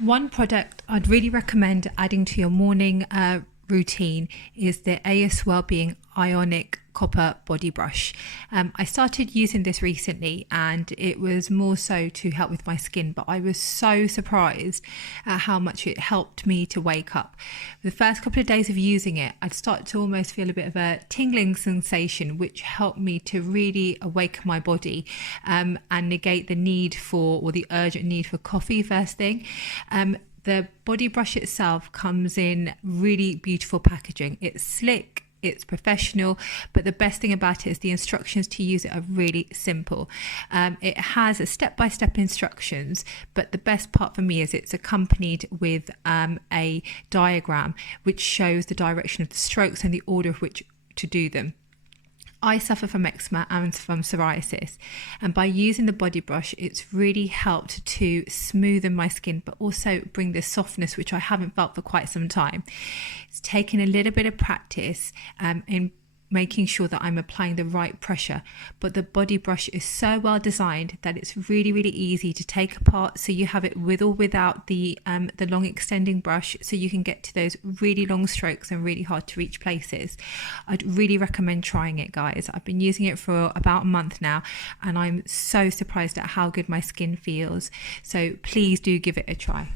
One product I'd really recommend adding to your morning routine is the AS Wellbeing Ionic Copper Body Brush. I started using this recently and it was more so to help with my skin, but I was so surprised at how much it helped me to wake up. The first couple of days of using it, I'd start to almost feel a bit of a tingling sensation, which helped me to really awaken my body and negate the need for, or the urgent need for, coffee first thing. The body brush itself comes in really beautiful packaging. It's slick, it's professional, but the best thing about it is the instructions to use it are really simple. It has a step-by-step instructions, but the best part for me is it's accompanied with a diagram which shows the direction of the strokes and the order of which to do them. I suffer from eczema and from psoriasis, and by using the body brush it's really helped to smoothen my skin but also bring this softness which I haven't felt for quite some time. It's taken a little bit of practice in making sure that I'm applying the right pressure, but the body brush is so well designed that it's really easy to take apart, so you have it with or without the long extending brush, so you can get to those really long strokes and really hard to reach places. I'd really recommend trying it, guys. I've been using it for about a month now and I'm so surprised at how good my skin feels, so please do give it a try.